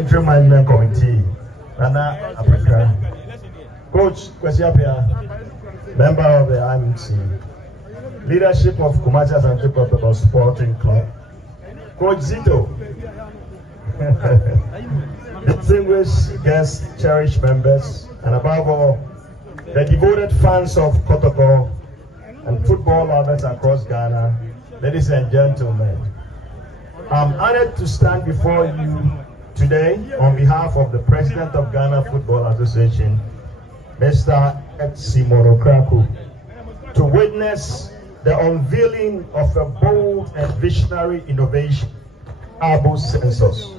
Interim Management Committee, Nana Africa, Coach Kwesiapia, member of the IMC, leadership of Kumasi Asante Protocol Sporting Club, Coach Zito, distinguished guests, cherished members, and above all, the devoted fans of Kotoko and football lovers across Ghana, ladies and gentlemen, I'm honored to stand before you today on behalf of the President of Ghana Football Association, Mr. Simoro Kraku, to witness the unveiling of a bold and visionary innovation, Addo Census,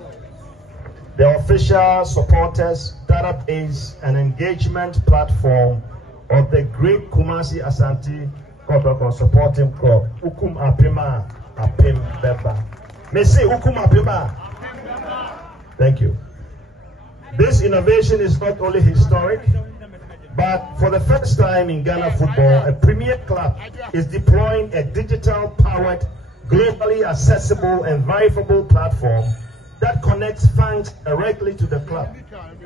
the official supporters, database, and engagement platform of the great Kumasi Asante Protocol Supporting Club, Ukum Apima Apim Beba. Messi Ukum Apima. Thank you. This innovation is not only historic, but for the first time in Ghana football, a premier club is deploying a digital-powered, globally accessible and verifiable platform that connects fans directly to the club,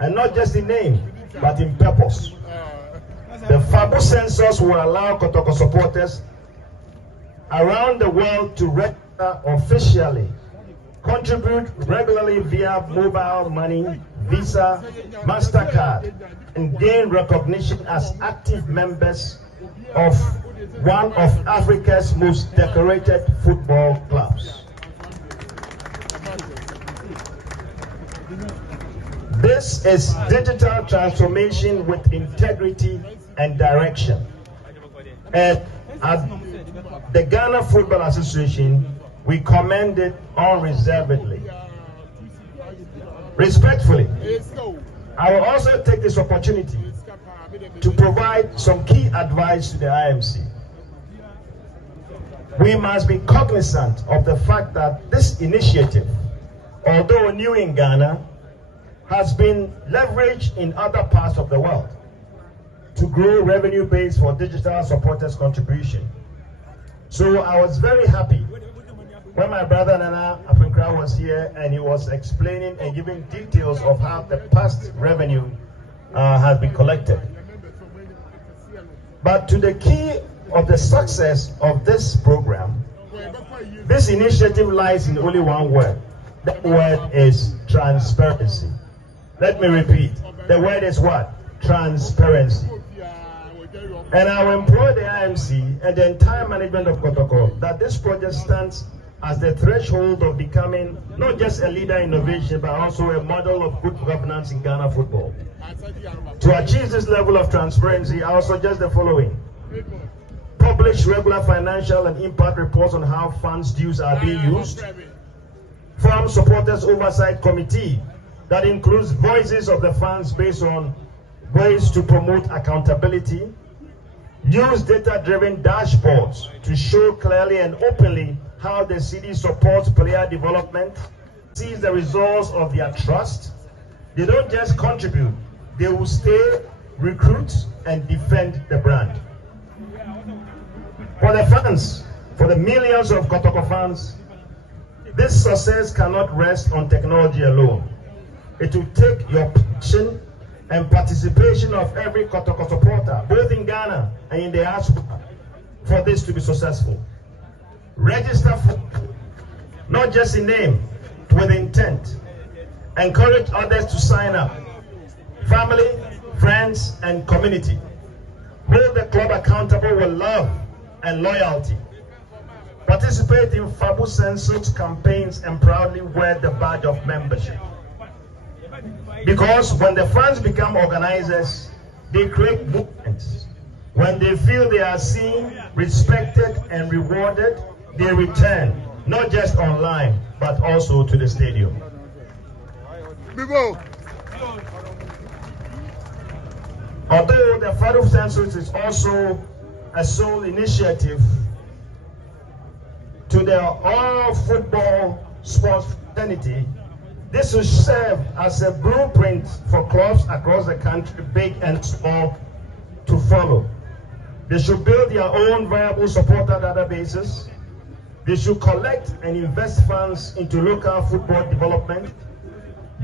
and not just in name, but in purpose. The Addo Census will allow Kotoko supporters around the world to register officially, contribute regularly via mobile money, Visa, MasterCard, and gain recognition as active members of one of Africa's most decorated football clubs. This is digital transformation with integrity and direction. And at the Ghana Football Association, we commend it unreservedly. Respectfully, I will also take this opportunity to provide some key advice to the IMC. We must be cognizant of the fact that this initiative, although new in Ghana, has been leveraged in other parts of the world to grow revenue base for digital supporters' contribution. So I was very happy when my brother Nana Afinkra was here and he was explaining and giving details of how the past revenue has been collected. But to the key of the success of this program, this initiative lies in only one word. That word is transparency. Let me repeat. The word is what? Transparency. And I will implore the IMC and the entire management of Kotoko that this project stands as the threshold of becoming not just a leader in innovation, but also a model of good governance in Ghana football. To achieve this level of transparency, I will suggest the following. Publish regular financial and impact reports on how funds dues are being used. Form supporters oversight committee that includes voices of the fans based on ways to promote accountability. Use data-driven dashboards to show clearly and openly how the city supports player development, sees the results of their trust. They don't just contribute, they will stay, recruit, and defend the brand. For the fans, for the millions of Kotoko fans, this success cannot rest on technology alone. It will take your passion and participation of every Kotoko supporter, both in Ghana and in the diaspora, for this to be successful. Register for, not just in name, with intent. Encourage others to sign up. Family, friends, and community. Hold the club accountable with love and loyalty. Participate in Addo Census campaigns and proudly wear the badge of membership. Because when the fans become organizers, they create movements. When they feel they are seen, respected, and rewarded, they return, not just online, but also to the stadium. Although the Addo Census is also a sole initiative to the all football sports fraternity, this will serve as a blueprint for clubs across the country, big and small, to follow. They should build their own viable supporter databases. They should collect and invest funds into local football development,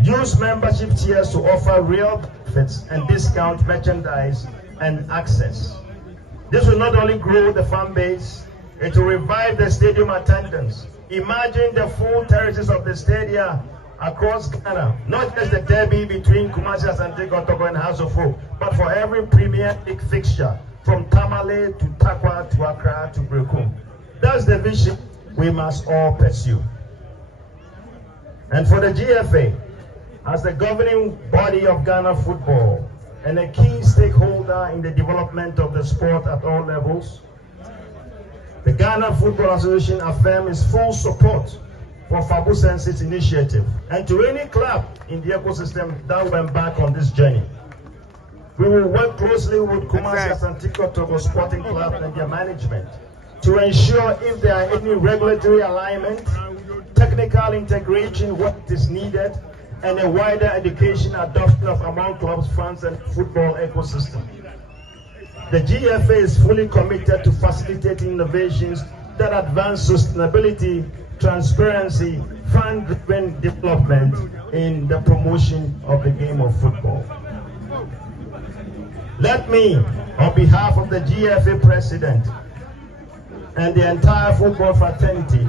Use membership tiers to offer real benefits and discount merchandise and access. This will not only grow the fan base, it will revive the stadium attendance. Imagine the full terraces of the stadia across Ghana, not just the derby between Kumasi, Asante Kotoko and House of Folk, but for every Premier League fixture, from Tamale to Takwa to Accra to Brekum. That's the vision we must all pursue. And for the GFA, as the governing body of Ghana football and a key stakeholder in the development of the sport at all levels, the Ghana Football Association affirms its full support for Fabu Sensi's initiative and to any club in the ecosystem that will embark on this journey. We will work closely with Kumasi Asante Kotoko Sporting Club and their management to ensure if there are any regulatory alignment, technical integration, what is needed, and a wider education adoption of among clubs, fans, and football ecosystem. The GFA is fully committed to facilitating innovations that advance sustainability, transparency, fan-driven development in the promotion of the game of football. Let me, on behalf of the GFA president and the entire football fraternity,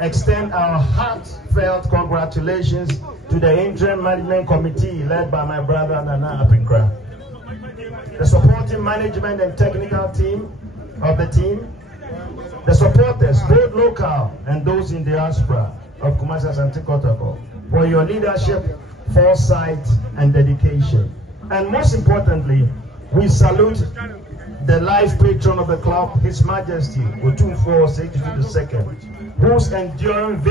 extend our heartfelt congratulations to the interim management committee led by my brother Nana Apinkra, the supporting management and technical team of the team, the supporters, both local and those in diaspora of Kumasi Asante Kotoko, for your leadership, foresight, and dedication. And most importantly, we salute the life patron of the club, His Majesty Otumfuo Osei II, whose enduring